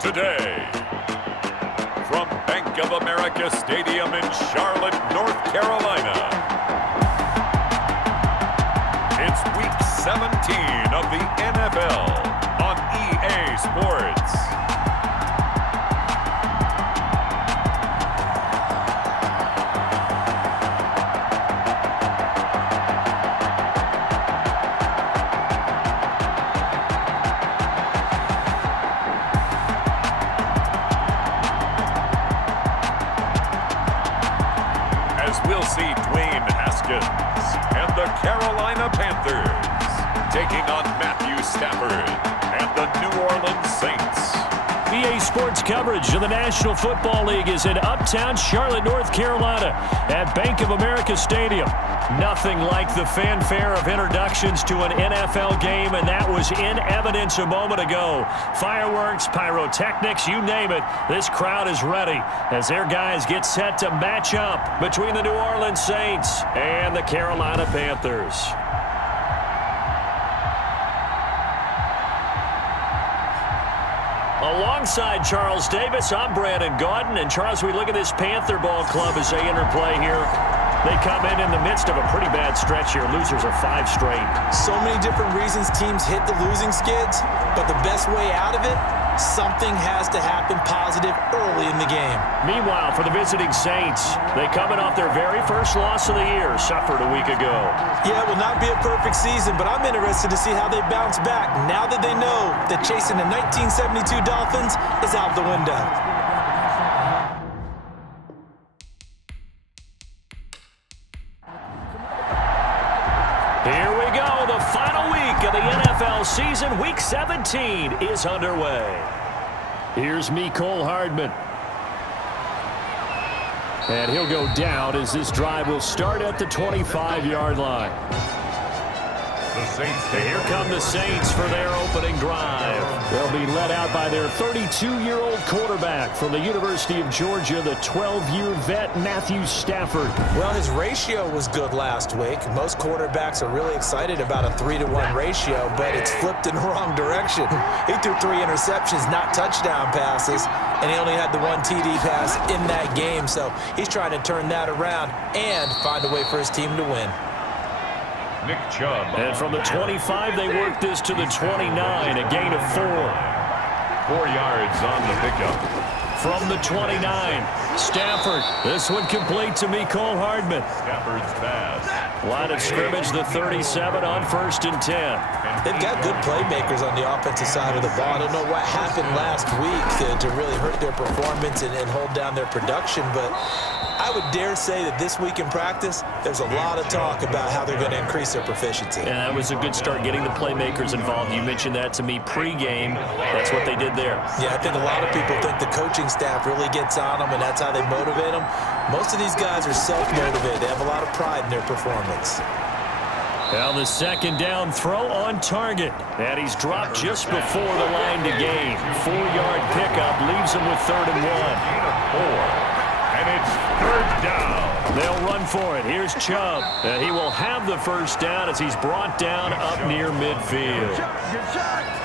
Today, from Bank of America Stadium in Charlotte, North Carolina, it's Week 17 of the NFL on EA Sports. We'll see Dwayne Haskins and the Carolina Panthers taking on Matthew Stafford and the New Orleans Saints. EA Sports coverage of the National Football League is in uptown Charlotte, North Carolina at Bank of America Stadium. Nothing like the fanfare of introductions to an NFL game, and that was in evidence a moment ago. Fireworks, pyrotechnics, you name it. This crowd is ready as their guys get set to match up between the New Orleans Saints and the Carolina Panthers. Alongside Charles Davis, I'm Brandon Gaudin. And Charles, we look at this Panther ball club as they interplay here. They come in the midst of a pretty bad stretch here. Losers are 5 straight. So many different reasons teams hit the losing skids, but the best way out of it, something has to happen positive early in the game. Meanwhile, for the visiting Saints, they coming off their very first loss of the year, suffered a week ago. Yeah, it will not be a perfect season, but I'm interested to see how they bounce back now that they know that chasing the 1972 Dolphins is out the window. Here we go. The final week of the NFL season. Week 17 is underway. Here's Mecole Hardman. And he'll go down as this drive will start at the 25-yard line. Here come the Saints for their opening drive. They'll be led out by their 32-year-old quarterback from the University of Georgia, the 12-year vet Matthew Stafford. Well, his ratio was good last week. Most quarterbacks are really excited about a 3-to-1 ratio, but it's flipped in the wrong direction. He threw 3 interceptions, not touchdown passes, and he only had the 1 TD pass in that game, so he's trying to turn that around and find a way for his team to win. Nick Chubb. And from the 25, they work this to the 29, a gain of 4. 4 yards on the pickup. From the 29, Stafford. This one complete to Mecole Hardman. Stafford's pass. Line of scrimmage, the 37 on 1st and 10. They've got good playmakers on the offensive side of the ball. I don't know what happened last week to really hurt their performance and hold down their production, but I would dare say that this week in practice, there's a lot of talk about how they're going to increase their proficiency. And that was a good start, getting the playmakers involved. You mentioned that to me pregame. That's what they did there. Yeah, I think a lot of people think the coaching staff really gets on them, and that's how they motivate them. Most of these guys are self-motivated. They have a lot of pride in their performance. Now the second down throw on target. And he's dropped just before the line to gain. 4-yard pickup leaves him with 3rd and 1. And it's 3rd down. They'll run for it. Here's Chubb. And he will have the first down as he's brought down up near midfield.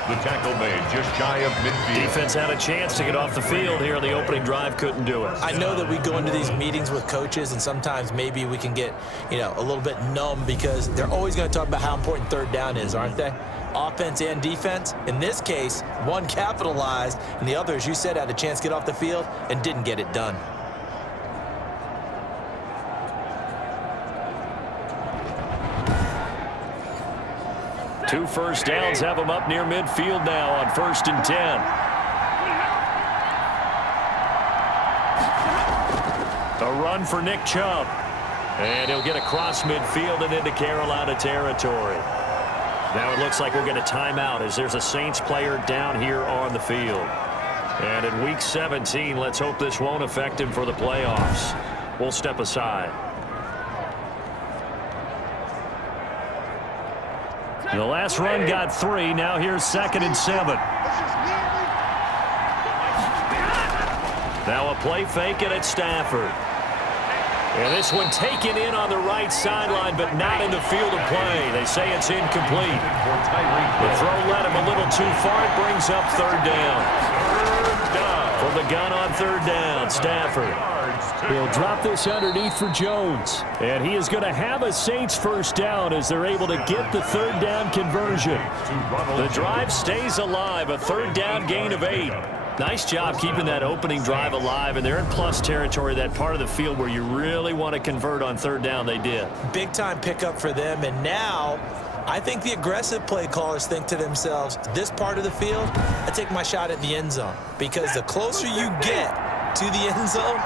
The tackle made just shy of midfield. Defense had a chance to get off the field here on the opening drive, couldn't do it. I know that we go into these meetings with coaches, and sometimes maybe we can get, a little bit numb because they're always going to talk about how important 3rd down is, aren't they? Offense and defense. In this case, one capitalized, and the other, as you said, had a chance to get off the field and didn't get it done. Two first downs have them up near midfield now on 1st and 10. A run for Nick Chubb. And he'll get across midfield and into Carolina territory. Now it looks like we'll get a timeout as there's a Saints player down here on the field. And in Week 17, let's hope this won't affect him for the playoffs. We'll step aside. The last run got 3. Now here's 2nd and 7. Now a play fake, and it's Stafford. And this one taken in on the right sideline, but not in the field of play. They say it's incomplete. The throw led him a little too far. It brings up 3rd down. gun on third down. Stafford. He'll drop this underneath for Jones. And he is going to have a Saints first down as they're able to get the third down conversion. The drive stays alive, a third down gain of 8. Nice job keeping that opening drive alive, and they're in plus territory, that part of the field where you really want to convert on third down. They did. Big-time pickup for them, and now I think the aggressive play callers think to themselves, this part of the field, I take my shot at the end zone, because the closer you get to the end zone,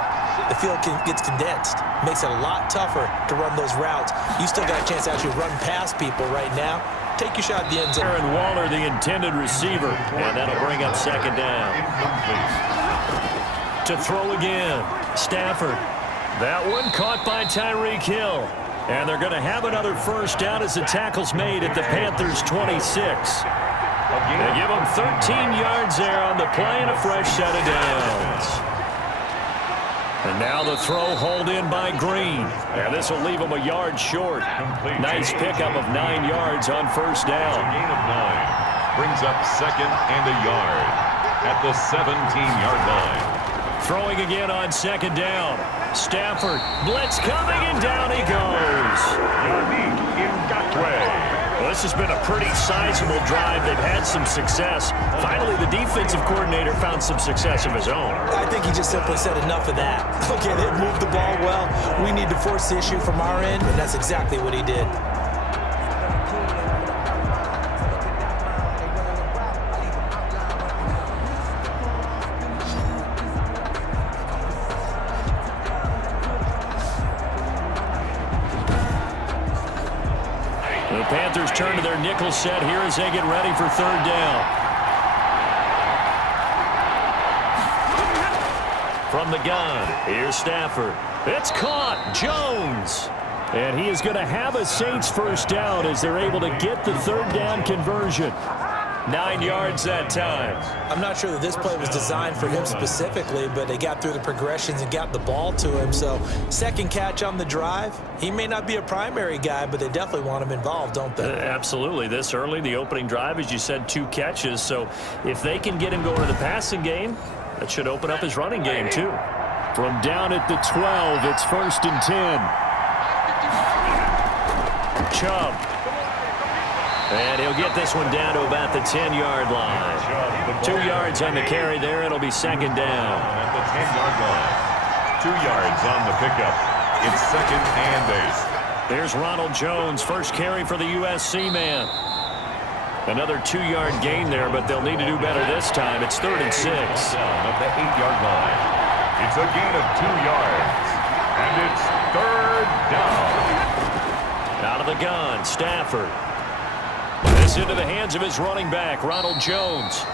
the field gets condensed. Makes it a lot tougher to run those routes. You still got a chance to actually run past people right now. Take your shot at the end zone. Aaron Waller, the intended receiver, and that'll bring up second down. To throw again, Stafford. That one caught by Tyreek Hill. And they're going to have another first down as the tackle's made at the Panthers' 26. They give them 13 yards there on the play and a fresh set of downs. And now the throw hauled in by Green. And this will leave him a yard short. Nice pickup of 9 yards on first down. A gain of 9. Brings up second and a yard at the 17-yard line. Throwing again on second down. Stafford, blitz coming, and down he goes. Well, this has been a pretty sizable drive. They've had some success. Finally, the defensive coordinator found some success of his own. I think he just simply said enough of that. Okay, they've moved the ball well. We need to force the issue from our end, and that's exactly what he did. The Panthers turn to their nickel set here as they get ready for third down. From the gun, here's Stafford. It's caught. Jones. And he is going to have a Saints first down as they're able to get the third down conversion. 9 yards that time. I'm not sure that this play was designed for him specifically, but they got through the progressions and got the ball to him. So second catch on the drive. He may not be a primary guy, but they definitely want him involved, don't they? Absolutely. This early, the opening drive, as you said, 2 catches. So if they can get him going to the passing game, that should open up his running game too. From down at the 12, it's 1st and 10. Chubb. And he'll get this one down to about the 10-yard line. 2 yards on the carry there. It'll be second down. At the 10-yard line. 2 yards on the pickup. It's second and 8. There's Ronald Jones, first carry for the USC man. Another 2-yard gain there, but they'll need to do better this time. It's 3rd and 6. At the 8-yard line. It's a gain of 2 yards. And it's 3rd down. Out of the gun, Stafford. This into the hands of his running back, Ronald Jones.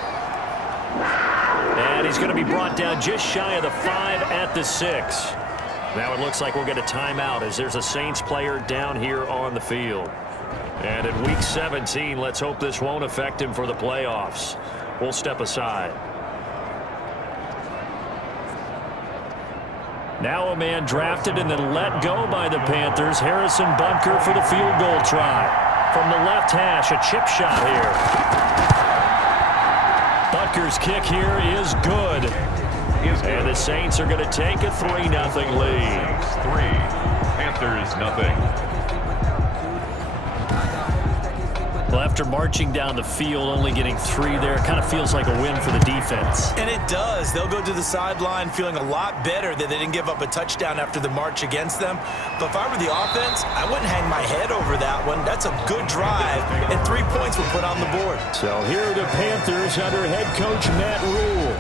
And he's going to be brought down just shy of the 5 at the 6. Now it looks like we'll get a timeout as there's a Saints player down here on the field. And in Week 17, let's hope this won't affect him for the playoffs. We'll step aside. Now a man drafted and then let go by the Panthers, Harrison Butker, for the field goal try. From the left hash, a chip shot here. Butker's kick here is good. And the Saints are going to take a 3-0 lead. 3, Panthers nothing. Well, after marching down the field, only getting 3 there, it kind of feels like a win for the defense. And it does. They'll go to the sideline feeling a lot better that they didn't give up a touchdown after the march against them. But if I were the offense, I wouldn't hang my head over that one. That's a good drive, and 3 points were put on the board. So here are the Panthers under head coach Matt Rule.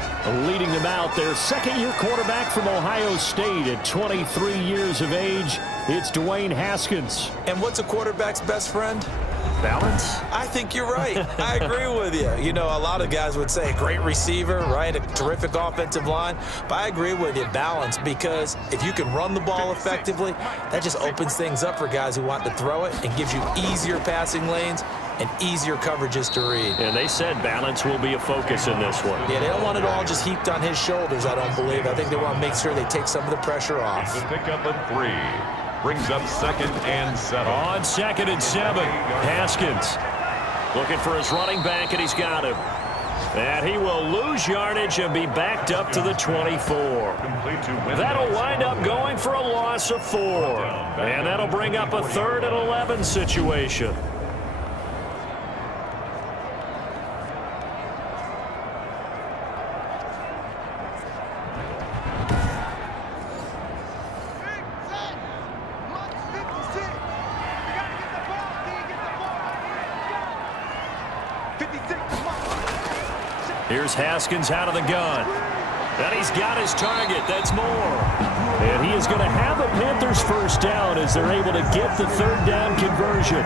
Leading them out, their second-year quarterback from Ohio State at 23 years of age. It's Dwayne Haskins. And what's a quarterback's best friend? Balance? I think you're right. I agree with you. You know, a lot of guys would say great receiver, right? A terrific offensive line. But I agree with you, balance, because if you can run the ball effectively, that just opens things up for guys who want to throw it and gives you easier passing lanes and easier coverages to read. And they said balance will be a focus in this one. Yeah, they don't want it all just heaped on his shoulders, I don't believe. I think they want to make sure they take some of the pressure off. The pickup at 3. Brings up 2nd and 7. On 2nd and 7, Haskins looking for his running back, and he's got him. And he will lose yardage and be backed up to the 24. That'll wind up going for a loss of 4. And that'll bring up a 3rd and 11 situation. Here's Haskins out of the gun. And he's got his target. That's more. And he is going to have a Panthers first down as they're able to get the 3rd down conversion.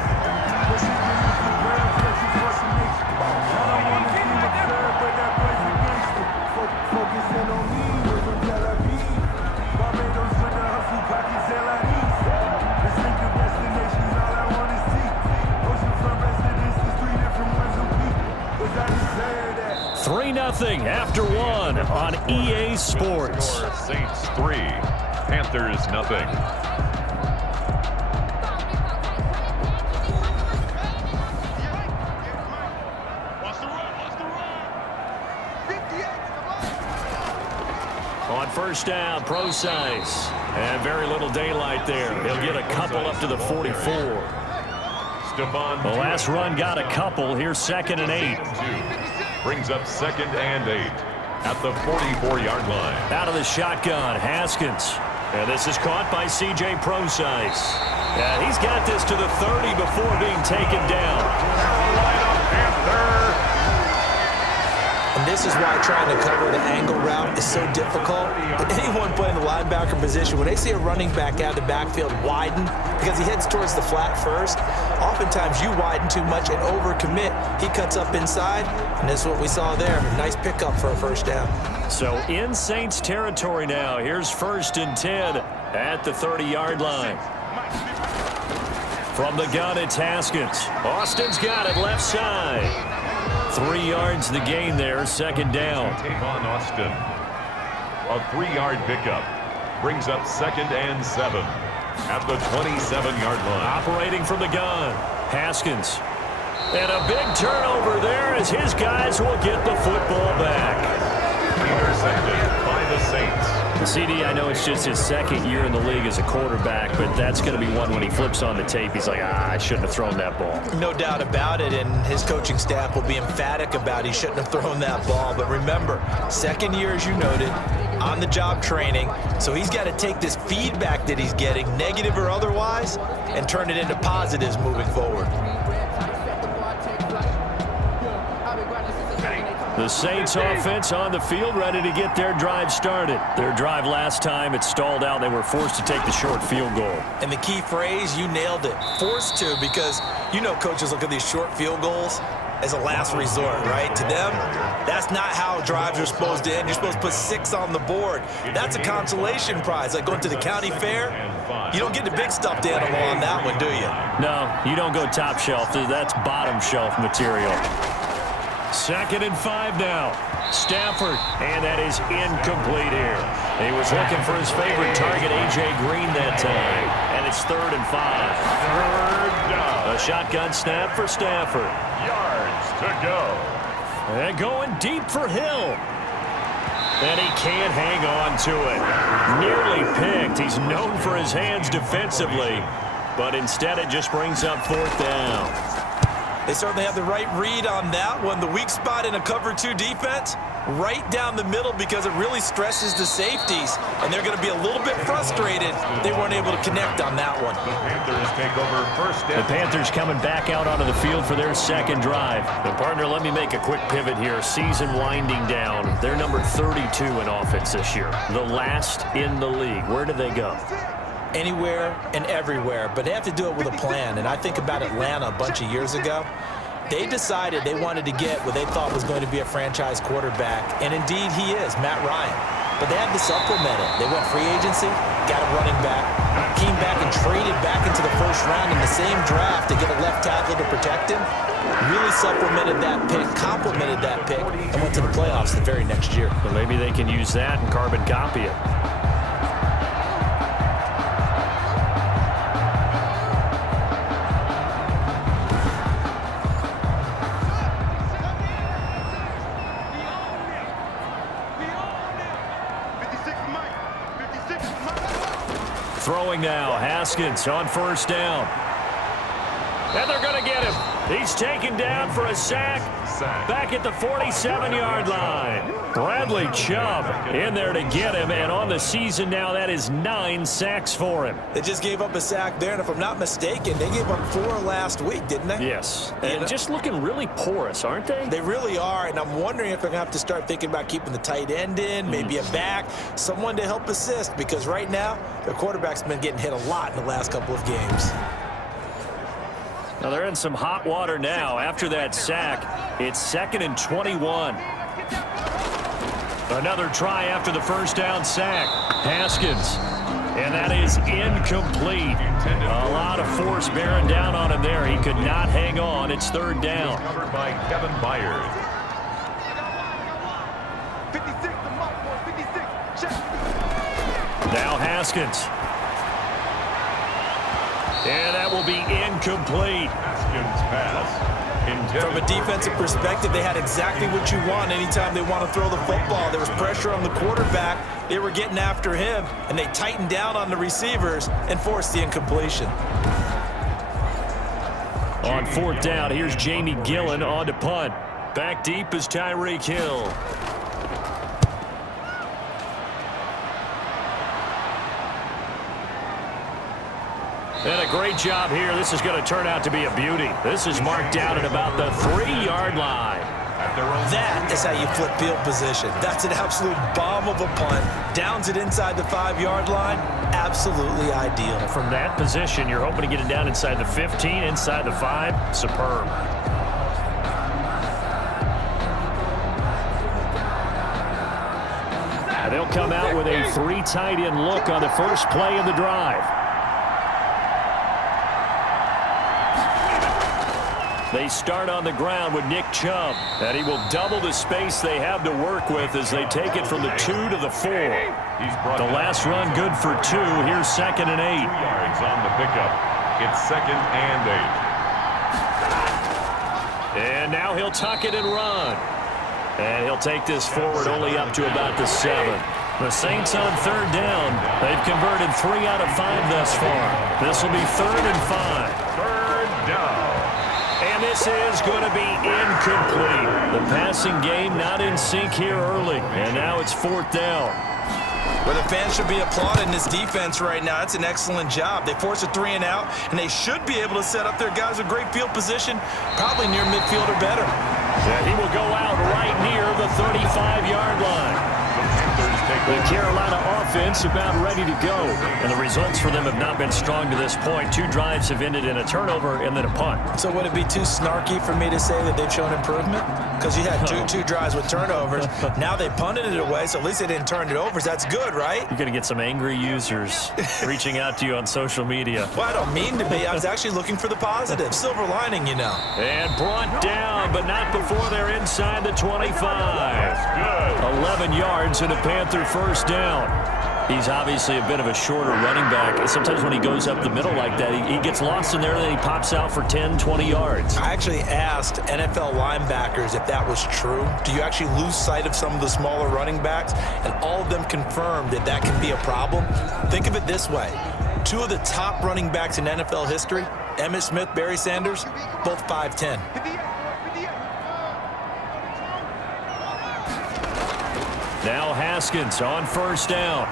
After 1 on EA Sports. Saints 3, Panthers nothing. On first down, Pro-Size. And very little daylight there. He'll get a couple up to the 44. The last run got a couple. Here's 2nd and 8. Brings up 2nd and 8 at the 44-yard line. Out of the shotgun, Haskins. And this is caught by C.J. Pro-Size. And he's got this to the 30 before being taken down. Carolina Panther. And this is why trying to cover the angle route is so difficult. Anyone playing the linebacker position, when they see a running back out of the backfield widen, because he heads towards the flat first, oftentimes you widen too much and overcommit. He cuts up inside, and this is what we saw there. Nice pickup for a first down. So in Saints territory now. Here's 1st and 10 at the 30-yard line. From the gun, it's Haskins. Austin's got it left side. 3 yards the gain there, 2nd down. Tavon Austin. A 3-yard pickup. Brings up 2nd and 7 at the 27-yard line. Operating from the gun, Haskins. And a big turnover there as his guys will get the football back. Intercepted by the Saints. The CD, I know it's just his 2nd year in the league as a quarterback, but that's going to be one when he flips on the tape. He's like, I shouldn't have thrown that ball. No doubt about it, and his coaching staff will be emphatic about he shouldn't have thrown that ball. But remember, 2nd year, as you noted, on-the-job training, so he's got to take this feedback that he's getting, negative or otherwise, and turn it into positives moving forward. The Saints offense on the field, ready to get their drive started. Their drive last time, it stalled out. They were forced to take the short field goal. And the key phrase, you nailed it, forced to, because you know coaches look at these short field goals as a last resort, right? To them, that's not how drives are supposed to end. You're supposed to put 6 on the board. That's a consolation prize, like going to the county fair. You don't get the big stuffed animal on that one, do you? No, you don't go top shelf. That's bottom shelf material. 2nd and 5 now. Stafford, and that is incomplete here. He was looking for his favorite target, A.J. Green, that time. And it's 3rd and 5. 3rd down. A shotgun snap for Stafford. Yards to go. And going deep for Hill. And he can't hang on to it. Nearly picked. He's known for his hands defensively, but instead it just brings up 4th down. They certainly have the right read on that one. The weak spot in a cover 2 defense, right down the middle, because it really stresses the safeties, and they're going to be a little bit frustrated they weren't able to connect on that one. The Panthers take over 1st The and Panthers coming back out onto the field for their 2nd drive. And partner, let me make a quick pivot here. Season winding down. They're number 32 in offense this year. The last in the league. Where do they go? Anywhere and everywhere, but they have to do it with a plan. And I think about Atlanta a bunch of years ago. They decided they wanted to get what they thought was going to be a franchise quarterback, and indeed he is, Matt Ryan. But they had to supplement it. They went free agency, got a running back, came back and traded back into the 1st round in the same draft to get a left tackle to protect him. Really supplemented that pick, complemented that pick, and went to the playoffs the very next year. Well, maybe they can use that and carbon copy it. Throwing now, Haskins on first down. And they're going to get him. He's taken down for a sack back at the 47-yard line. Bradley Chubb in there to get him, and on the season now, that is 9 sacks for him. They just gave up a sack there, and if I'm not mistaken, they gave up 4 last week, didn't they? Yes, and just looking really porous, aren't they? They really are, and I'm wondering if they're going to have to start thinking about keeping the tight end in, maybe a back, someone to help assist, because right now, their quarterback's been getting hit a lot in the last couple of games. Now they're in some hot water now. After that sack, it's 2nd and 21. Another try after the first down sack. Haskins. And that is incomplete. A lot of force bearing down on him there. He could not hang on. It's 3rd down. Covered by Kevin Byard. 56, Now Haskins. And that will be incomplete. Haskins pass. From a defensive perspective, they had exactly what you want anytime they want to throw the football. There was pressure on the quarterback. They were getting after him, and they tightened down on the receivers and forced the incompletion. On 4th down, here's Jamie Gillen on to punt. Back deep is Tyreek Hill. And a great job here. This is going to turn out to be a beauty. This is marked down at about the 3-yard line. That is how you flip field position. That's an absolute bomb of a punt. Downs it inside the 5-yard line. Absolutely ideal. From that position, you're hoping to get it down inside the 15, inside the 5. Superb. And they'll come out with a 3 tight end look on the first play of the drive. They start on the ground with Nick Chubb, and he will double the space they have to work with as they take it from the 2 to the 4. The last run good for 2. Here's 2nd and 8. 2 yards on the pickup. It's 2nd and 8. And now he'll tuck it and run. And he'll take this forward only up to about the 7. The Saints on 3rd down. They've converted 3 out of 5 thus far. This will be 3rd and 5. 3rd down. And this is going to be incomplete. The passing game not in sync here early. And now it's 4th down. Well, the fans should be applauding this defense right now. It's an excellent job. They force a 3 and out, and they should be able to set up their guys with great field position, probably near midfield or better. And he will go out right near the 35-yard line. The Carolina offense about ready to go. And the results for them have not been strong to this point. 2 drives have ended in a turnover and then a punt. So would it be too snarky for me to say that they've shown improvement? Because you had two drives with turnovers. Now they punted it away, so at least they didn't turn it over. So that's good, right? You're going to get some angry users reaching out to you on social media. Well, I don't mean to be. I was actually looking for the positive. Silver lining, you know. And brought down, but not before they're inside the 25. 11 yards and a Panther first down. He's obviously a bit of a shorter running back. Sometimes when he goes up the middle like that, he gets lost in there, and then he pops out for 10, 20 yards. I actually asked NFL linebackers if that was true. Do you actually lose sight of some of the smaller running backs? And all of them confirmed that that can be a problem. Think of it this way. 2 of the top running backs in NFL history, Emmitt Smith, Barry Sanders, both 5'10". Now Haskins on first down.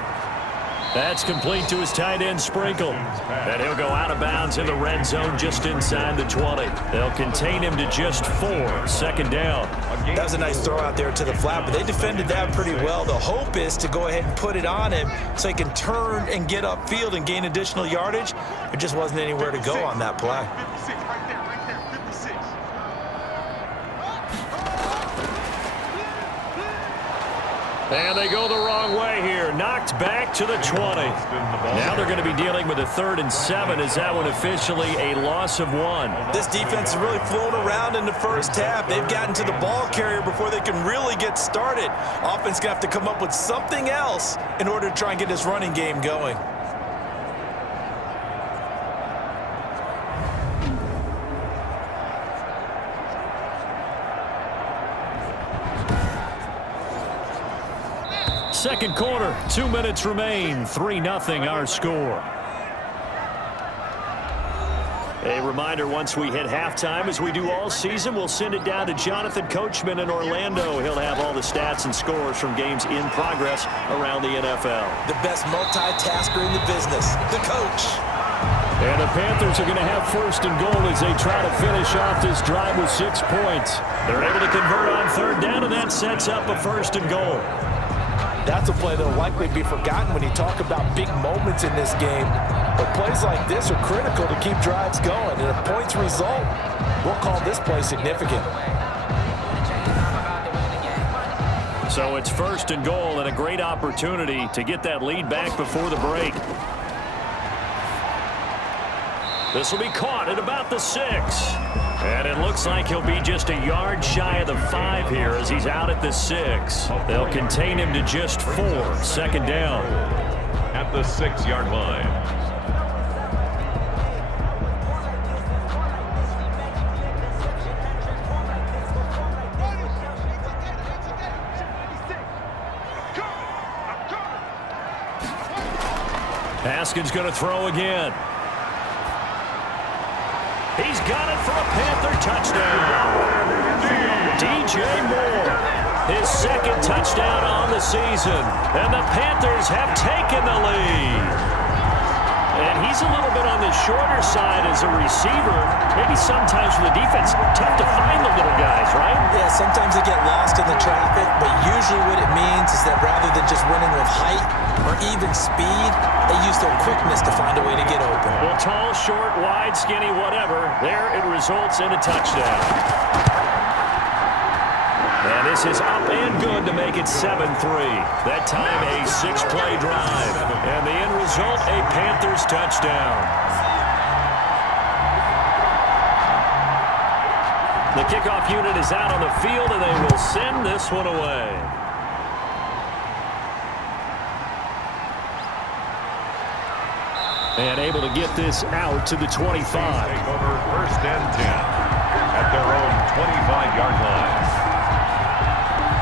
That's complete to his tight end Sprinkle. And he'll go out of bounds in the red zone just inside the 20. They'll contain him to just 4. 2nd down. That was a nice throw out there to the flat, but they defended that pretty well. The hope is to go ahead and put it on him so he can turn and get upfield and gain additional yardage. There just wasn't anywhere to go on that play. 56, right there, 56. And they go the wrong way here. Knocked back to the 20. Now they're going to be dealing with a 3rd and 7. Is that one officially a loss of 1? This defense has really flown around in the first half. They've gotten to the ball carrier before they can really get started. Offense going to have to come up with something else in order to try and get this running game going. Second quarter, 2 minutes remain. 3-0 our score. A reminder, once we hit halftime, as we do all season, we'll send it down to Jonathan Coachman in Orlando. He'll have all the stats and scores from games in progress around the NFL. The best multitasker in the business, the coach. And the Panthers are going to have first and goal as they try to finish off this drive with 6 points. They're able to convert on third down, and that sets up a first and goal. That's a play that will likely be forgotten when you talk about big moments in this game. But plays like this are critical to keep drives going. And if points result, we'll call this play significant. So it's first and goal and a great opportunity to get that lead back before the break. This will be caught at about the 6. And it looks like he'll be just a yard shy of the 5 here as he's out at the 6. They'll contain him to just 4. Second down. At the 6-yard line. Haskins going to throw again. He's got it for a Panther touchdown. DJ Moore, his second touchdown on the season. And the Panthers have taken the lead. And he's a little bit on the shorter side as a receiver. Maybe sometimes for the defense, tough to find the little guys, right? Yeah, sometimes they get lost in the traffic, but usually what it means is that rather than just winning with height or even speed, they use their quickness to find a way to get open. Well, tall, short, wide, skinny, whatever, there it results in a touchdown. And this is up and good to make it 7-3. That time a 6-play drive. And the end result, a Panthers touchdown. The kickoff unit is out on the field, and they will send this one away. And able to get this out to the 25. Take over first and 10 at their own 25-yard line.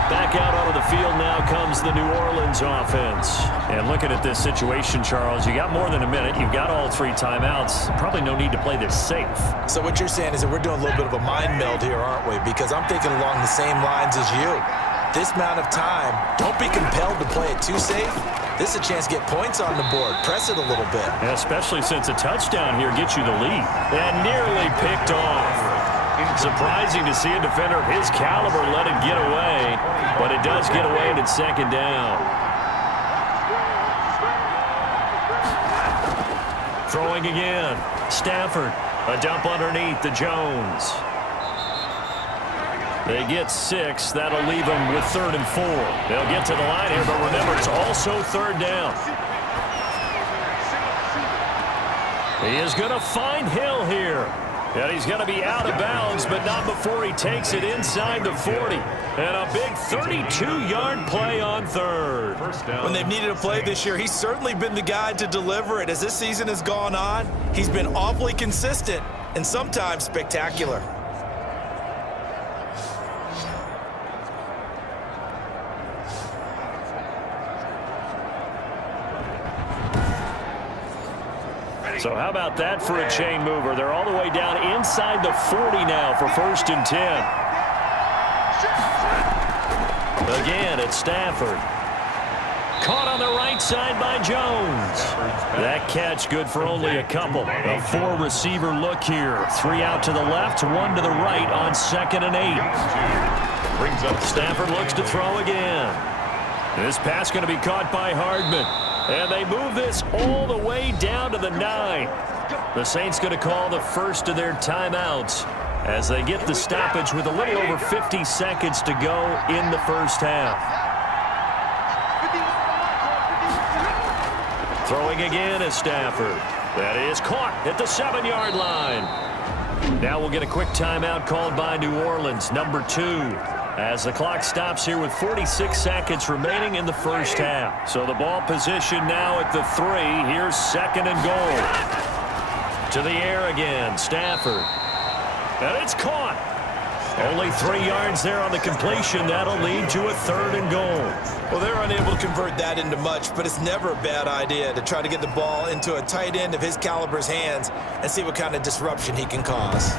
Back out onto the field now comes the New Orleans offense. And looking at this situation, Charles, you got more than a minute. You've got all 3 timeouts. Probably no need to play this safe. So what you're saying is that we're doing a little bit of a mind meld here, aren't we? Because I'm thinking along the same lines as you. This amount of time, don't be compelled to play it too safe. This is a chance to get points on the board. Press it a little bit. And especially since a touchdown here gets you the lead. And nearly picked off. Surprising to see a defender of his caliber let it get away, but it does get away and it's second down. Throwing again. Stafford. A dump underneath to Jones. They get 6. That'll leave them with 3rd and 4. They'll get to the line here, but remember, it's also 3rd down. He is going to find Hill here. And he's going to be out of bounds, but not before he takes it inside the 40. And a big 32-yard play on 3rd. When they've needed a play this year, he's certainly been the guy to deliver it. As this season has gone on, he's been awfully consistent and sometimes spectacular. So how about that for a chain mover? They're all the way down inside the 40 now for 1st and 10. Again, it's Stafford. Caught on the right side by Jones. That catch good for only a couple. A 4-receiver look here. 3 out to the left, 1 to the right on 2nd and 8. Stafford looks to throw again. This pass going to be caught by Hardman. And they move this all the way down to the 9. The Saints going to call the first of their timeouts as they get the stoppage with a little over 50 seconds to go in the first half. Throwing again is Stafford. That is caught at the 7-yard line. Now we'll get a quick timeout called by New Orleans, number 2. As the clock stops here with 46 seconds remaining in the first half. So the ball position now at the 3. Here's 2nd and goal. To the air again, Stafford. And it's caught. Only 3 yards there on the completion. That'll lead to a 3rd and goal. Well, they're unable to convert that into much, but it's never a bad idea to try to get the ball into a tight end of his caliber's hands and see what kind of disruption he can cause.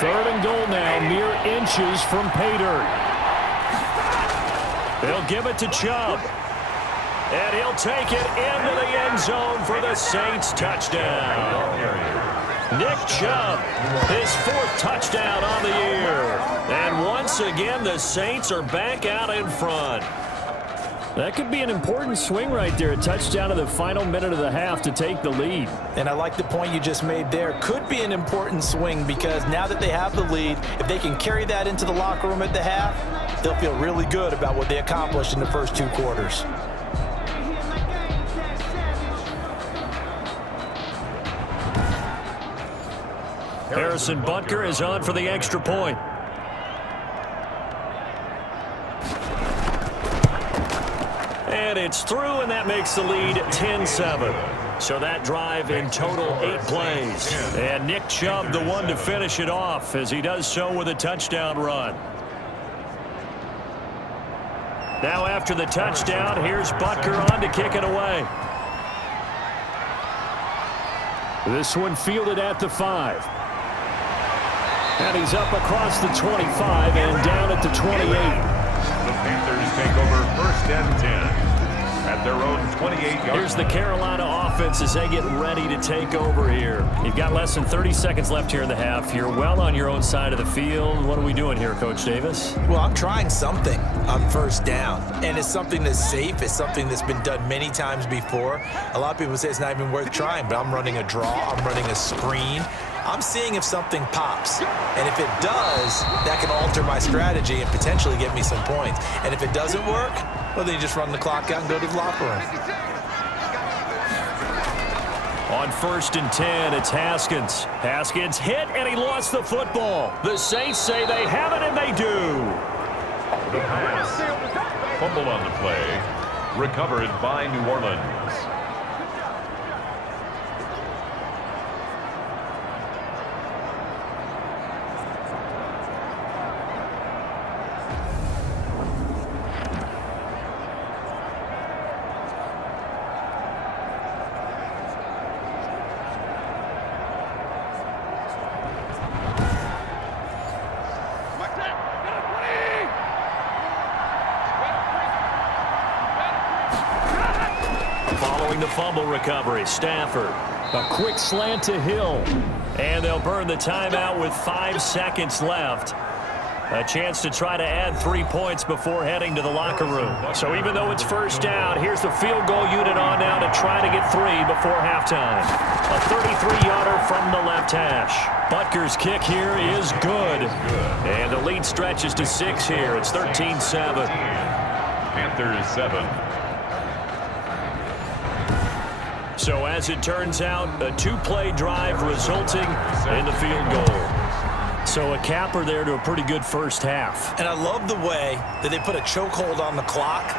3rd and goal now, mere inches from pay dirt. They'll give it to Chubb. And he'll take it into the end zone for the Saints touchdown. Nick Chubb, his 4th touchdown on the year. And once again, the Saints are back out in front. That could be an important swing right there. A touchdown in the final minute of the half to take the lead. And I like the point you just made there. Could be an important swing because now that they have the lead, if they can carry that into the locker room at the half, they'll feel really good about what they accomplished in the first 2 quarters. Harrison Butker is on for the extra point. And it's through, and that makes the lead 10-7. So that drive in total 8 plays. And Nick Chubb, the one to finish it off, as he does so with a touchdown run. Now after the touchdown, here's Butker on to kick it away. This one fielded at the 5. And he's up across the 25 and down at the 28. The Panthers take over 1st and 10 at their own 28-yard. Here's the Carolina offense as they get ready to take over here. You've got less than 30 seconds left here in the half. You're well on your own side of the field. What are we doing here, Coach Davis? Well, I'm trying something on 1st down, and it's something that's safe. It's something that's been done many times before. A lot of people say it's not even worth trying, but I'm running a draw. I'm running a screen. I'm seeing if something pops. And if it does, that can alter my strategy and potentially get me some points. And if it doesn't work, well, then you just run the clock out and go to the locker room. On 1st and 10, it's Haskins. Haskins hit, and he lost the football. The Saints say they have it, and they do. The pass. Fumble on the play. Recovered by New Orleans. Following the fumble recovery, Stafford. A quick slant to Hill. And they'll burn the timeout with 5 seconds left. A chance to try to add 3 points before heading to the locker room. So even though it's 1st down, here's the field goal unit on now to try to get 3 before halftime. A 33-yarder from the left hash. Butker's kick here is good. And the lead stretches to 6 here. It's 13-7. Panthers 7. So as it turns out, a 2-play drive resulting in the field goal. So a capper there to a pretty good first half. And I love the way that they put a chokehold on the clock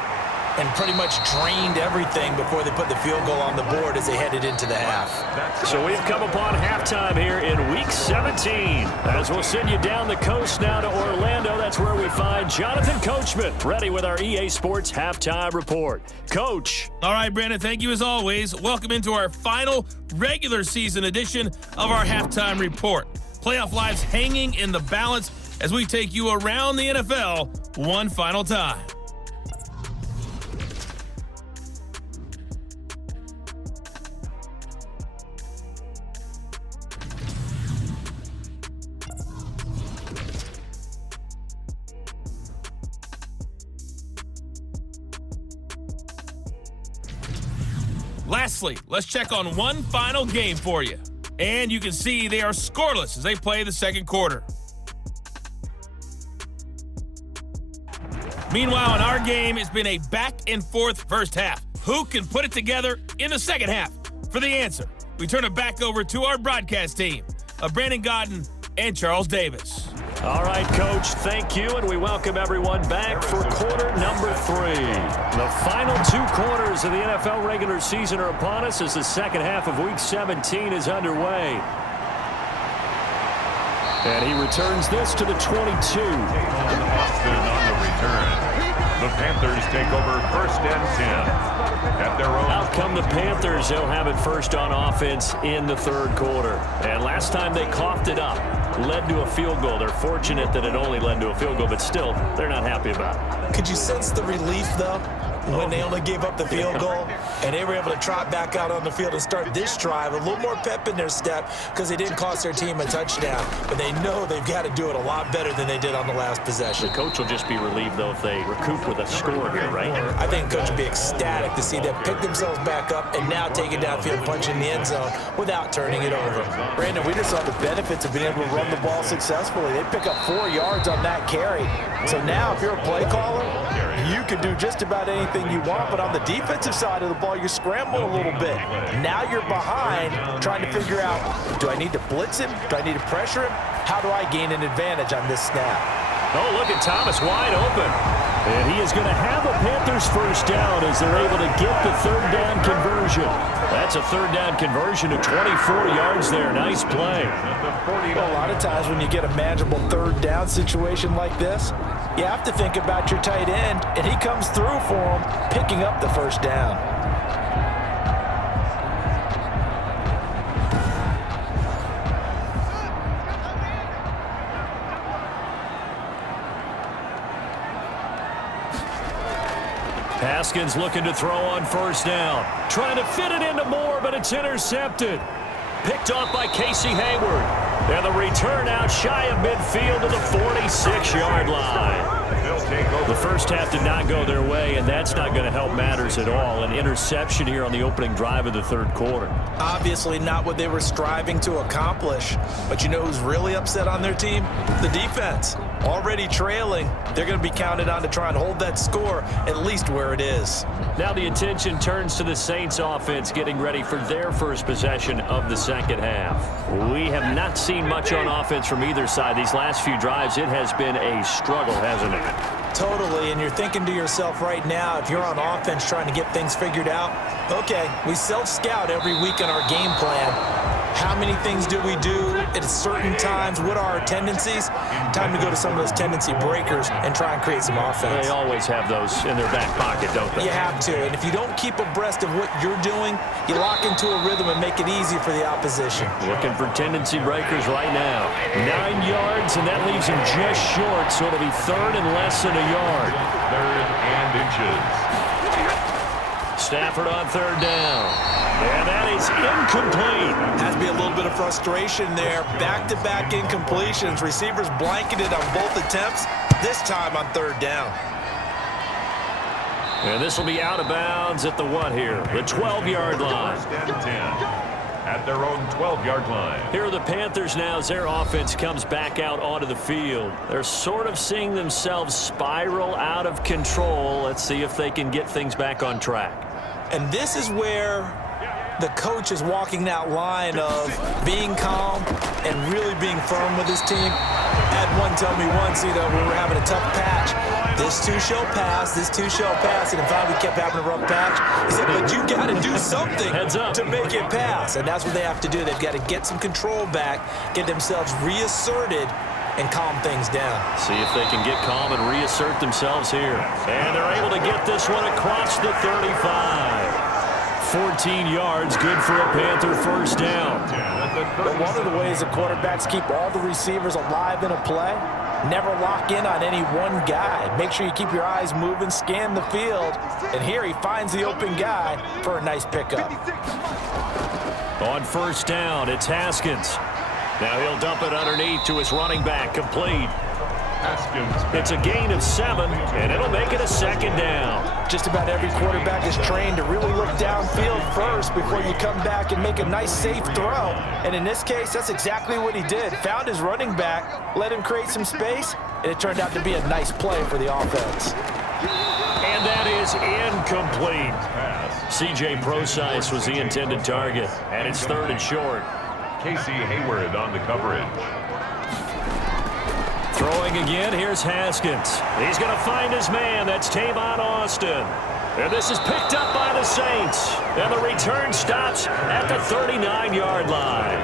and pretty much drained everything before they put the field goal on the board as they headed into the half. So we've come upon halftime here in Week 17. As we'll send you down the coast now to Orlando, that's where we find Jonathan Coachman, ready with our EA Sports Halftime Report. Coach. All right, Brandon, thank you as always. Welcome into our final regular season edition of our Halftime Report. Playoff lives hanging in the balance as we take you around the NFL one final time. Lastly, let's check on one final game for you. And you can see they are scoreless as they play the second quarter. Meanwhile, in our game, it's been a back-and-forth first half. Who can put it together in the second half? For the answer, we turn it back over to our broadcast team of Brandon Godden and Charles Davis. All right, Coach, thank you, and we welcome everyone back for quarter number 3. The final 2 quarters of the NFL regular season are upon us as the second half of Week 17 is underway. And he returns this to the 22. Austin on the return. The Panthers take over 1st and 10. At their own. Out come the Panthers. They'll have it first on offense in the third quarter. And last time they coughed it up, led to a field goal. They're fortunate that it only led to a field goal, but still, they're not happy about it. Could you sense the relief, though, when they only gave up the field goal and they were able to trot back out on the field and start this drive? A little more pep in their step because they didn't cost their team a touchdown, but they know they've got to do it a lot better than they did on the last possession. The coach will just be relieved, though, if they recoup with a score here, right? I think the coach will be ecstatic to see them pick themselves back up and now take it downfield, punch in the end zone without turning it over. Brandon, we just saw the benefits of being able to run the ball successfully. They pick up 4 yards on that carry. So now if you're a play caller, you can do just about anything you want, but on the defensive side of the ball, you scramble a little bit. Now you're behind trying to figure out, do I need to blitz him? Do I need to pressure him? How do I gain an advantage on this snap? Oh, look at Thomas wide open. And he is going to have a Panthers first down as they're able to get the third down conversion. That's a third down conversion of 24 yards there. Nice play. Well, a lot of times when you get a manageable third down situation like this, you have to think about your tight end, and he comes through for him, picking up the first down. Haskins looking to throw on first down. Trying to fit it into Moore, but it's intercepted. Picked off by Casey Hayward. And the return out shy of midfield to the 46-yard line. The first half did not go their way, and that's not going to help matters at all. An interception here on the opening drive of the third quarter. Obviously not what they were striving to accomplish. But you know who's really upset on their team? The defense. Already trailing, they're going to be counted on to try and hold that score at least where it is. Now the attention turns to the Saints offense getting ready for their first possession of the second half. We have not seen much on offense from either side. These last few drives, it has been a struggle, hasn't it? Totally, and you're thinking to yourself right now, if you're on offense trying to get things figured out, okay, we self-scout every week in our game plan. How many things do we do at certain times? What are our tendencies? Time to go to some of those tendency breakers and try and create some offense. They always have those in their back pocket, don't they? You have to, and if you don't keep abreast of what you're doing, you lock into a rhythm and make it easy for the opposition. Looking for tendency breakers right now. 9 yards, and that leaves him just short, so it'll be third and less than a yard. 3rd and inches. Stafford on third down. And that is incomplete. Has to be a little bit of frustration there. Back-to-back incompletions. Receivers blanketed on both attempts, this time on third down. And this will be out of bounds at the what here? The 12-yard line. 1st and 10. At their own 12-yard line. Here are the Panthers now as their offense comes back out onto the field. They're sort of seeing themselves spiral out of control. Let's see if they can get things back on track. And this is where the coach is walking that line of being calm and really being firm with his team. I had one tell me once, we were having a tough patch. This too shall pass, this too shall pass. And in fact, we kept having a rough patch. He said, but you got to do something to make it pass. And that's what they have to do. They've got to get some control back, get themselves reasserted, and calm things down. See if they can get calm and reassert themselves here. And they're able to get this one across the 35. 14 yards, good for a Panther first down. But one of the ways the quarterbacks keep all the receivers alive in a play, never lock in on any one guy. Make sure you keep your eyes moving, scan the field, and here he finds the open guy for a nice pickup. On first down, it's Haskins. Now he'll dump it underneath to his running back, complete. Haskins. It's a gain of 7, and it'll make it a second down. Just about every quarterback is trained to really look downfield first before you come back and make a nice, safe throw. And in this case, that's exactly what he did. Found his running back, let him create some space, and it turned out to be a nice play for the offense. And that is incomplete. C.J. Procise was the intended target, and it's third and short. Casey Hayward on the coverage. Throwing again, here's Haskins. He's going to find his man. That's Tavon Austin. And this is picked up by the Saints. And the return stops at the 39-yard line.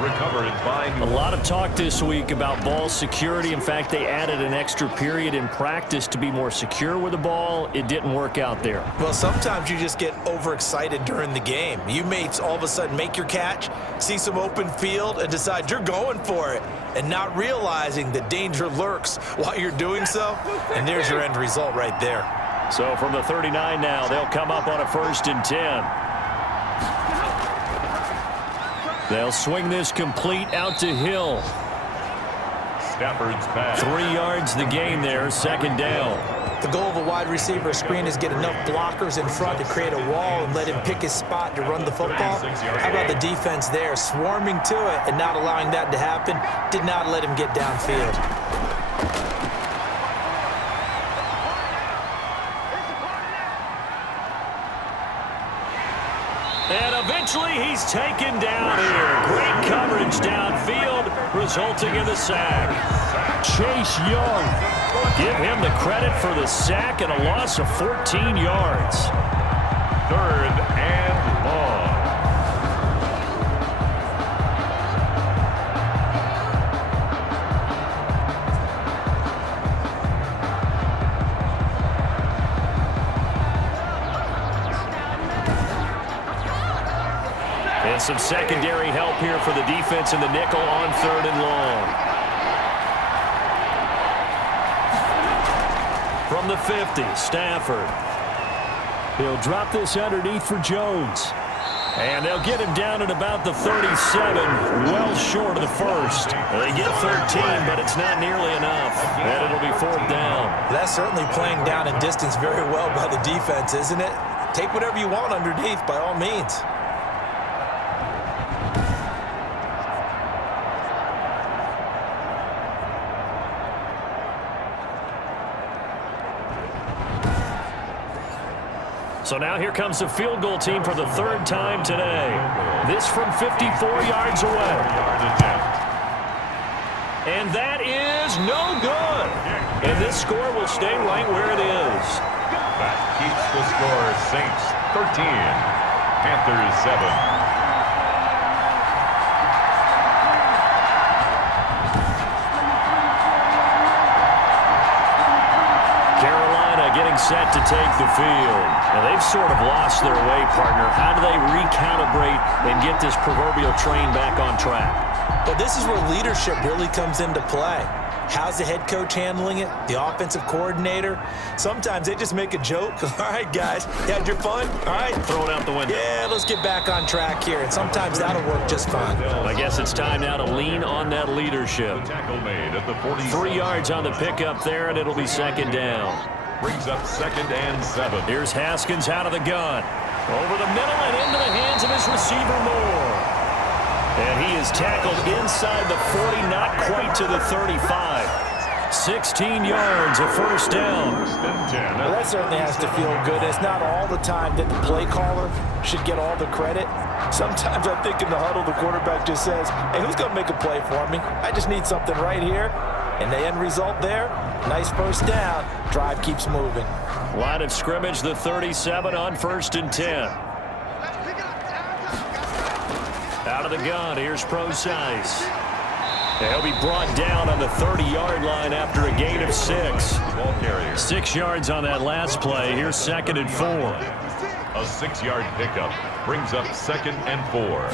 Recovered by A lot of talk this week about ball security. In fact, they added an extra period in practice to be more secure with the ball. It didn't work out there. Well, sometimes you just get overexcited during the game. You may all of a sudden make your catch, see some open field, and decide you're going for it, and not realizing the danger lurks while you're doing so. And there's your end result right there. So from the 39 now, they'll come up on a 1st and 10. They'll swing this complete out to Hill. Stafford's pass. 3 yards the gain there, 2nd down. The goal of a wide receiver screen is get enough blockers in front to create a wall and let him pick his spot to run the football. How about the defense there, swarming to it and not allowing that to happen? Did not let him get downfield. And eventually he's taken down here. Great coverage downfield, resulting in the sack. Chase Young. Give him the credit for the sack and a loss of 14 yards. 3rd and long. And some secondary help here for the defense in the nickel on 3rd and long. From the 50, Stafford. He'll drop this underneath for Jones. And they'll get him down at about the 37, well short of the 1st. They get 13, but it's not nearly enough. And it'll be 4th down. That's certainly playing down in distance very well by the defense, isn't it? Take whatever you want underneath by all means. So now here comes the field goal team for the 3rd time today. This from 54 yards away. And that is no good. And this score will stay right where it is. That keeps the score. Saints 13, Panthers 7. Getting set to take the field. Now they've sort of lost their way, partner. How do they recalibrate and get this proverbial train back on track? Well, this is where leadership really comes into play. How's the head coach handling it? The offensive coordinator? Sometimes they just make a joke. All right, guys, you had your fun? All right. Throw it out the window. Yeah, let's get back on track here. And sometimes that'll work just fine. Well, I guess it's time now to lean on that leadership. Tackle made at the 40. 3 yards on the pickup there, and it'll be 2nd down. Brings up 2nd and 7. Here's Haskins out of the gun. Over the middle and into the hands of his receiver Moore. And he is tackled inside the 40, not quite to the 35. 16 yards, a 1st down. Well, that certainly has to feel good. It's not all the time that the play caller should get all the credit. Sometimes I think in the huddle, the quarterback just says, hey, who's going to make a play for me? I just need something right here. And the end result there, nice 1st down. Drive keeps moving. Line of scrimmage, the 37 on 1st and 10. Out of the gun, here's Procise. He'll be brought down on the 30-yard line after a gain of 6. 6 yards on that last play. Here's 2nd and 4. A 6-yard pickup brings up 2nd and 4.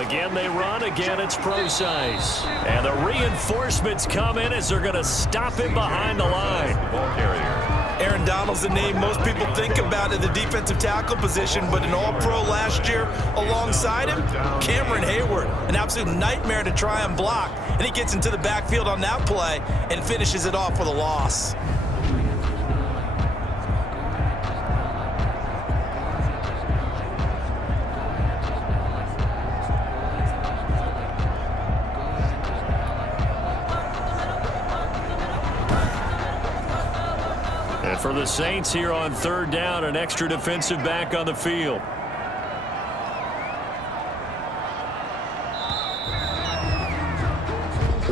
Again, they run. Again, it's Procise. And the reinforcements come in as they're going to stop him behind the line. Ball carrier. Aaron Donald's the name most people think about in the defensive tackle position, but an all-pro last year alongside him, Cameron Hayward, an absolute nightmare to try and block. And he gets into the backfield on that play and finishes it off with a loss. For the Saints here on 3rd down, an extra defensive back on the field.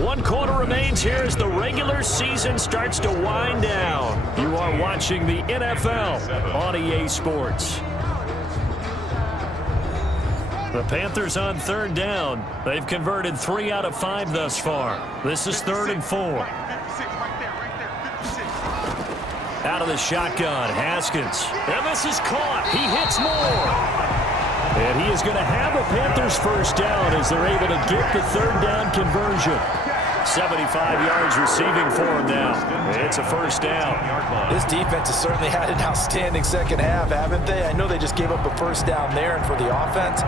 One quarter remains here as the regular season starts to wind down. You are watching the NFL on EA Sports. The Panthers on third down. They've converted 3 out of 5 thus far. This is 3rd and 4. 56, right there, 56. Out of the shotgun, Haskins. And this is caught. He hits more. And he is going to have a Panthers first down as they're able to get the 3rd down conversion. 75 yards receiving for him now. It's a first down. This defense has certainly had an outstanding second half, haven't they? I know they just gave up a first down there, and for the offense,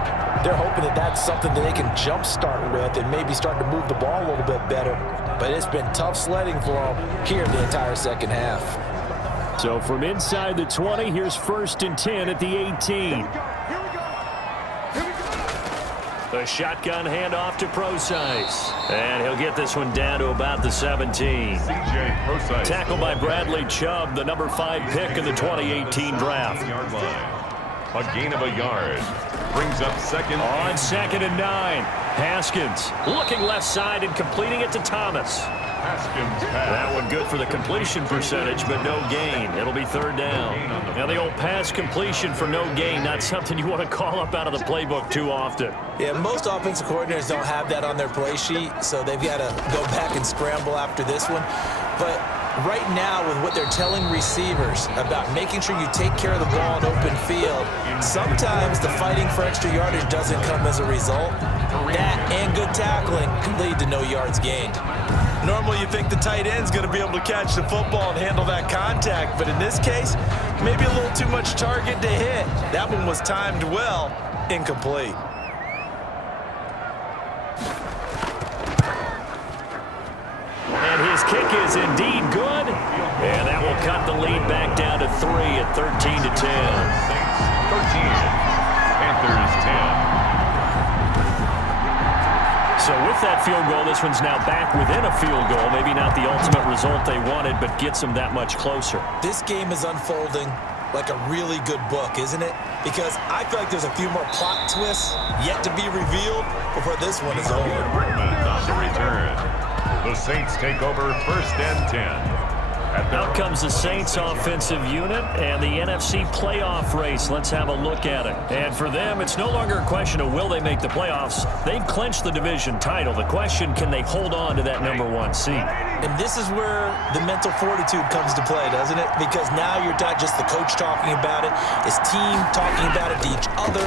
they're hoping that that's something that they can jumpstart with and maybe start to move the ball a little bit better. But it's been tough sledding for them here the entire second half. So from inside the 20, here's 1st and 10 at the 18. The shotgun handoff to Procise. And he'll get this one down to about the 17. Tackled by Bradley Chubb, the number 5 pick in the 2018 draft. A gain of a yard. Brings up second. On 2nd and 9. Haskins looking left side and completing it to Thomas. Haskins pass. That one good for the completion percentage, but no gain. It'll be 3rd down. Now the old pass completion for no gain, not something you want to call up out of the playbook too often. Yeah, most offensive coordinators don't have that on their play sheet, so they've got to go back and scramble after this one. But right now, with what they're telling receivers about making sure you take care of the ball in open field, sometimes the fighting for extra yardage doesn't come as a result. That and good tackling can lead to no yards gained. Normally you think the tight end's going to be able to catch the football and handle that contact, but in this case, maybe a little too much target to hit. That one was timed well, incomplete. And his kick is indeed good. And that will cut the lead back down to 3 at 13 to 10. 13. Panthers 10. So with that field goal, this one's now back within a field goal. Maybe not the ultimate result they wanted, but gets them that much closer. This game is unfolding like a really good book, isn't it? Because I feel like there's a few more plot twists yet to be revealed before this one is over. On the return. The Saints take over 1st and 10. Out comes the Saints offensive unit and the NFC playoff race. Let's have a look at it. And for them, it's no longer a question of will they make the playoffs. They've clinched the division title. The question, can they hold on to that number 1 seed? And this is where the mental fortitude comes to play, doesn't it? Because now you're not just the coach talking about it, his team talking about it to each other,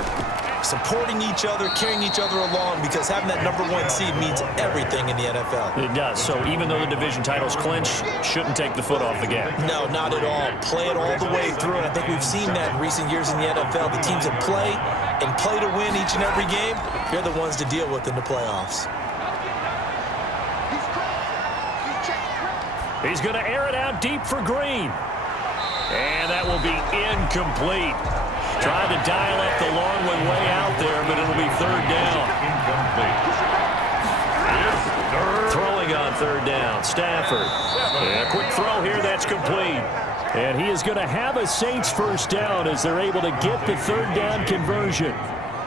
supporting each other, carrying each other along, because having that number 1 seed means everything in the NFL. It does. So even though the division title's clinched, shouldn't take the foot off the gas. No, not at all. Play it all the way through, and I think we've seen that in recent years in the NFL. The teams that play and play to win each and every game, they're the ones to deal with in the playoffs. He's going to air it out deep for Green. And that will be incomplete. Trying to dial up the long one way out there, but it'll be 3rd down. Incomplete. Throwing on 3rd down, Stafford. And a quick throw here, that's complete. And he is going to have a Saints first down as they're able to get the 3rd down conversion.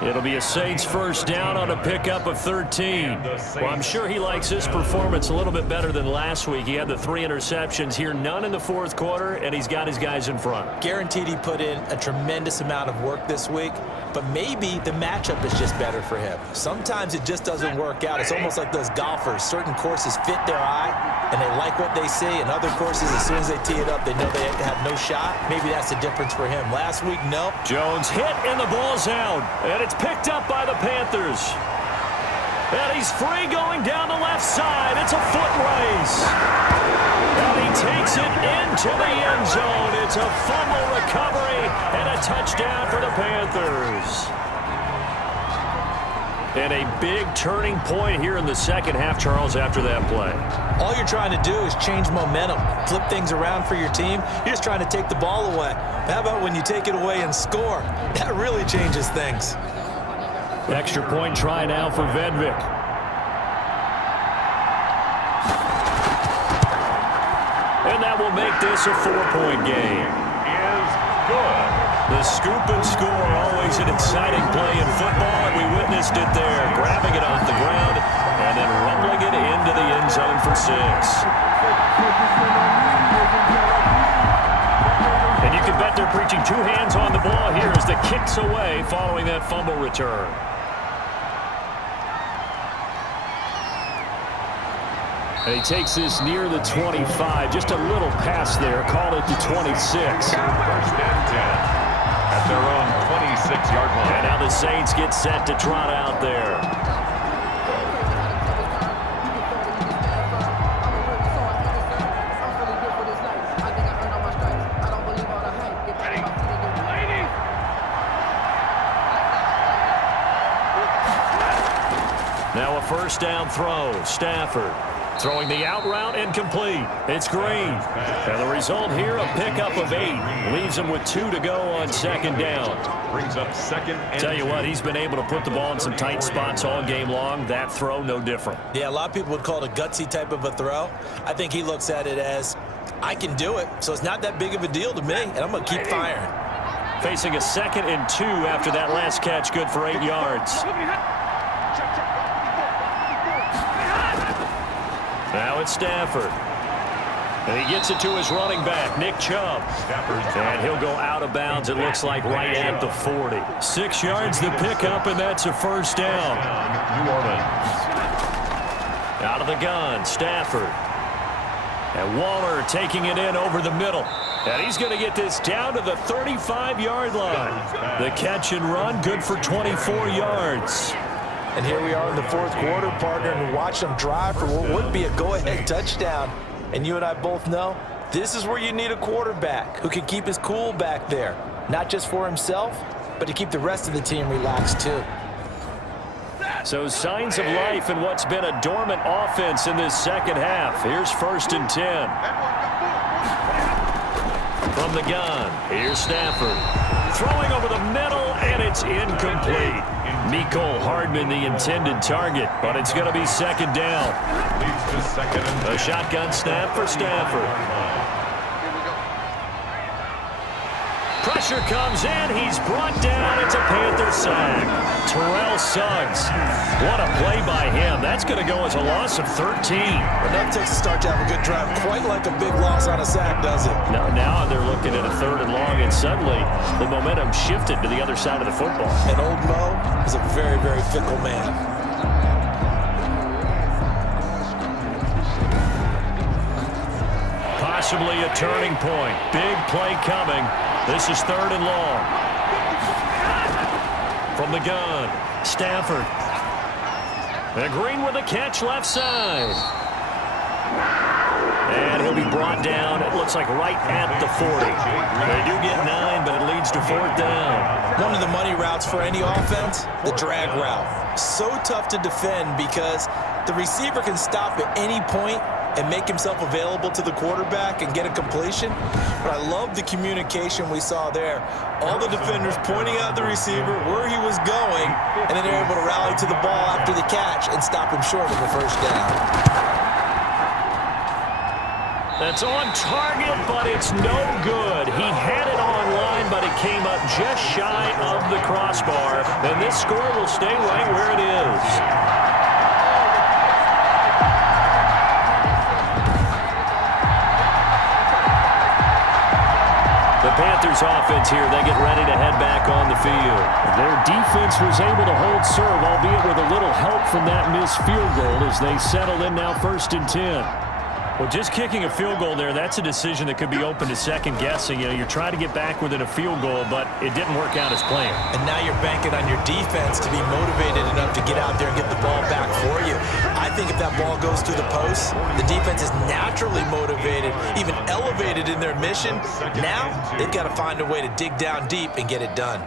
It'll be a Saints first down on a pickup of 13. Well, I'm sure he likes his performance a little bit better than last week. He had the 3 interceptions here, none in the 4th quarter, and he's got his guys in front. Guaranteed he put in a tremendous amount of work this week, but maybe the matchup is just better for him. Sometimes it just doesn't work out. It's almost like those golfers. Certain courses fit their eye, and they like what they see, and other courses, as soon as they tee it up, they know they have no shot. Maybe that's the difference for him. Last week, no. Jones hit, and the ball's out, and it's picked up by the Panthers. And he's free going down the left side. It's a foot race. And he takes it into the end zone. It's a fumble recovery and a touchdown for the Panthers. And a big turning point here in the second half, Charles, after that play. All you're trying to do is change momentum, flip things around for your team. You're just trying to take the ball away. How about when you take it away and score? That really changes things. Extra point try now for Vedvik. And that will make this a 4-point game. Is good. The scoop and score, always an exciting play in football, and we witnessed it there, grabbing it off the ground and then rumbling it into the end zone for 6. And you can bet they're preaching 2 hands on the ball here as the kick's away following that fumble return. And he takes this near the 25. Just a little pass there. Call it the 26. First and 10 at their own 26-yard line. And now the Saints get set to trot out there. Now a first down throw. Stafford throwing the out route incomplete. It's Green. And the result here, a pickup of 8. Leaves him with 2 to go on second down. Brings up second and Tell you what, he's been able to put the ball in some tight spots all game long. That throw, no different. Yeah, a lot of people would call it a gutsy type of a throw. I think he looks at it as, I can do it, so it's not that big of a deal to me, and I'm going to keep firing. Facing a 2nd and 2 after that last catch, good for 8 yards. Now it's Stafford. And he gets it to his running back, Nick Chubb. And he'll go out of bounds, it looks like, right at the 40. 6 yards the pickup, and that's a first down. New Orleans. Out of the gun, Stafford. And Waller taking it in over the middle. And he's going to get this down to the 35-yard line. The catch and run, good for 24 yards. And here we are in the fourth quarter, partner, and watch them drive for what would be a go-ahead touchdown. And you and I both know this is where you need a quarterback who can keep his cool back there, not just for himself, but to keep the rest of the team relaxed too. So signs of life in what's been a dormant offense in this second half. Here's 1st and 10. From the gun, here's Stafford. Throwing over the middle, and it's incomplete. Mecole Hardman the intended target, but it's going to be second down. Leads to second and 10. A shotgun snap for Stafford. Pressure comes in. He's brought down. It's a Panther sack. Terrell Suggs. What a play by him. That's going to go as a loss of 13. Enough takes a start to have a good drive. Quite like a big loss on a sack, does it? Now they're looking at a 3rd and long, and suddenly the momentum shifted to the other side of the football. And old Mo is a very, very fickle man. Possibly a turning point. Big play coming. This is 3rd and long. From the gun, Stafford. And Green with a catch left side. And he'll be brought down, it looks like right at the 40. They do get 9, but it leads to 4th down. One of the money routes for any offense, the drag route. So tough to defend because the receiver can stop at any point and make himself available to the quarterback and get a completion. But I love the communication we saw there. All the defenders pointing out the receiver where he was going, and then they're able to rally to the ball after the catch and stop him short of the first down. That's on target, but it's no good. He had it on line, but it came up just shy of the crossbar. And this score will stay right where it is. The Panthers offense here, they get ready to head back on the field. Their defense was able to hold serve, albeit with a little help from that missed field goal as they settle in now 1st and 10. Well, just kicking a field goal there, that's a decision that could be open to second guessing. You know, you're trying to get back within a field goal, but it didn't work out as planned. And now you're banking on your defense to be motivated enough to get out there and get the ball back for you. I think if that ball goes through the post, the defense is naturally motivated, even elevated in their mission. Now they've got to find a way to dig down deep and get it done.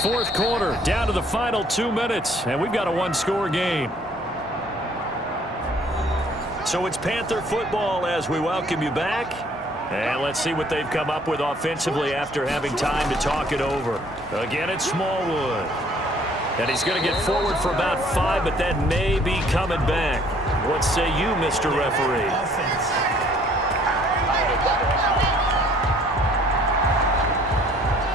4th quarter, down to the final 2 minutes, and we've got a 1-score game. So it's Panther football as we welcome you back. And let's see what they've come up with offensively after having time to talk it over. Again, it's Smallwood. And he's going to get forward for about 5, but that may be coming back. What say you, Mr. Referee?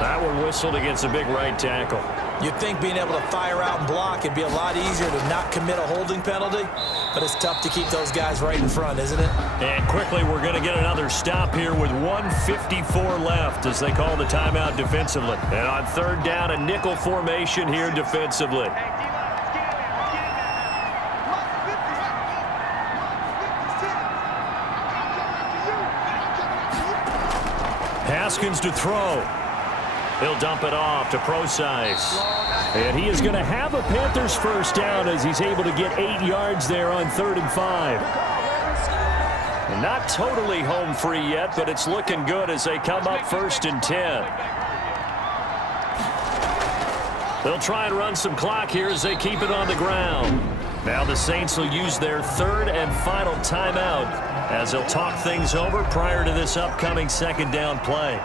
That one whistled against a big right tackle. You'd think being able to fire out and block would be a lot easier to not commit a holding penalty, but it's tough to keep those guys right in front, isn't it? And quickly, we're going to get another stop here with 1:54 left as they call the timeout defensively. And on 3rd down, a nickel formation here defensively. Haskins to throw. He'll dump it off to Procise. And he is going to have a Panthers first down as he's able to get 8 yards there on 3rd and 5. And not totally home free yet, but it's looking good as they come up 1st and 10. They'll try and run some clock here as they keep it on the ground. Now the Saints will use their 3rd and final timeout as they'll talk things over prior to this upcoming 2nd down play.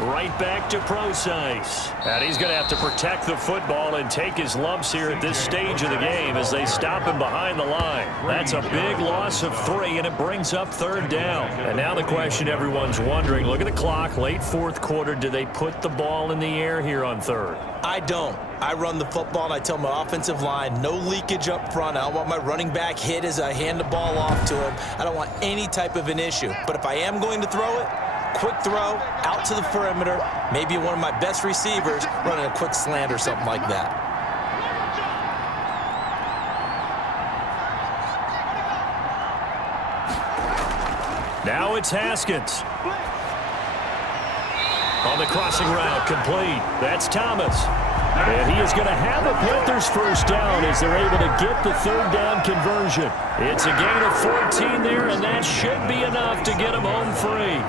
Right back to Procise. And he's going to have to protect the football and take his lumps here at this stage of the game as they stop him behind the line. That's a big loss of 3, and it brings up 3rd down. And now the question everyone's wondering, look at the clock, late 4th quarter, do they put the ball in the air here on 3rd? I don't. I run the football, and I tell my offensive line, no leakage up front. I don't want my running back hit as I hand the ball off to him. I don't want any type of an issue. But if I am going to throw it, quick throw, out to the perimeter, maybe one of my best receivers running a quick slant or something like that. Now it's Haskins. On the crossing route, complete. That's Thomas. And he is going to have a Panthers first down as they're able to get the 3rd down conversion. It's a gain of 14 there, and that should be enough to get them home free.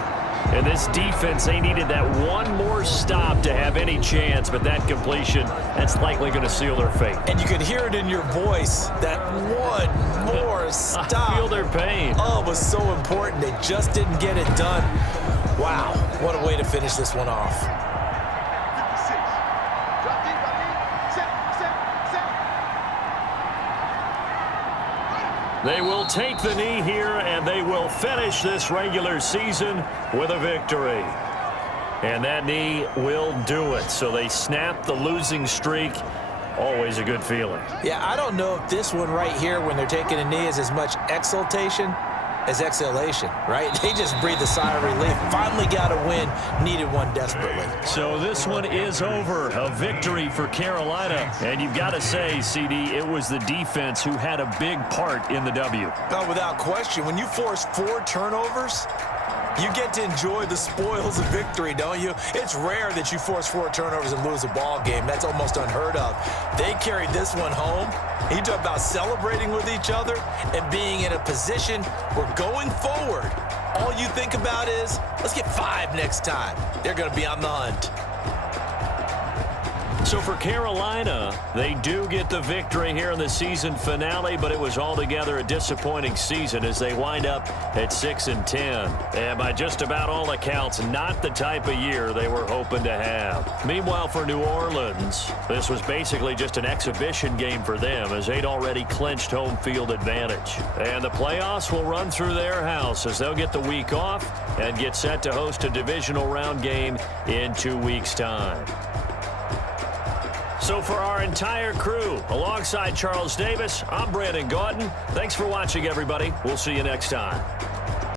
And this defense, they needed that one more stop to have any chance, but that completion, that's likely going to seal their fate. And you could hear it in your voice, that one more stop. I feel their pain. Oh, it was so important. They just didn't get it done. Wow, what a way to finish this one off. 56. Drop deep, set. They will take the knee here, and they will finish this regular season with a victory. And that knee will do it. So they snap the losing streak. Always a good feeling. Yeah, I don't know if this one right here, when they're taking a knee, is as much exultation as exhalation, right? They just breathe a sigh of relief. Finally got a win. Needed one desperately. So this one is over. A victory for Carolina. And you've got to say, CD, it was the defense who had a big part in the W. No, without question. When you force 4 turnovers, you get to enjoy the spoils of victory, don't you? It's rare that you force 4 turnovers and lose a ball game. That's almost unheard of. They carried this one home. You talk about celebrating with each other and being in a position where going forward, all you think about is, let's get 5 next time. They're going to be on the hunt. So for Carolina, they do get the victory here in the season finale, but it was altogether a disappointing season as they wind up at 6 and 10. And by just about all accounts, not the type of year they were hoping to have. Meanwhile, for New Orleans, this was basically just an exhibition game for them as they'd already clinched home field advantage. And the playoffs will run through their house as they'll get the week off and get set to host a divisional round game in 2 weeks' time. So for our entire crew, alongside Charles Davis, I'm Brandon Gaudin. Thanks for watching, everybody. We'll see you next time.